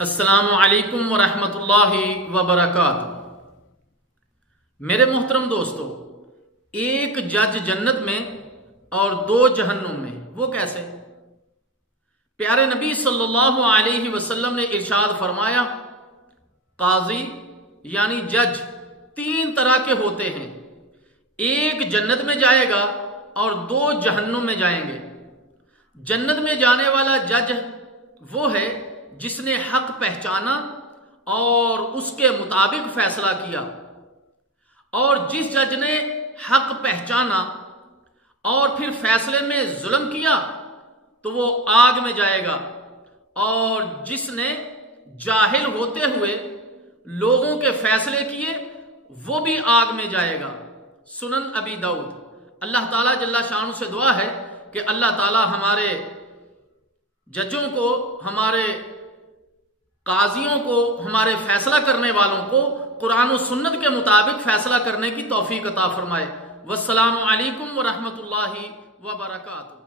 السلام علیکم ورحمۃ اللہ وبرکاتہ۔ میرے محترم دوستو، ایک جج جنت میں اور دو جہنم میں، وہ کیسے؟ پیارے نبی صلی اللہ علیہ وسلم نے ارشاد فرمایا، قاضی یعنی جج تین طرح کے ہوتے ہیں، ایک جنت میں جائے گا اور دو جہنم میں جائیں گے۔ جنت میں جانے والا جج وہ ہے جس نے حق پہچانا اور اس کے مطابق فیصلہ کیا، اور جس جج نے حق پہچانا اور پھر فیصلے میں ظلم کیا تو وہ آگ میں جائے گا، اور جس نے جاہل ہوتے ہوئے لوگوں کے فیصلے کیے وہ بھی آگ میں جائے گا۔ سنن ابی داؤد۔ اللہ تعالیٰ جل شانہ سے دعا ہے کہ اللہ تعالیٰ ہمارے ججوں کو، ہمارے قاضیوں کو، ہمارے فیصلہ کرنے والوں کو قرآن و سنت کے مطابق فیصلہ کرنے کی توفیق عطا فرمائے۔ والسلام علیکم ورحمۃ اللہ وبرکاتہ۔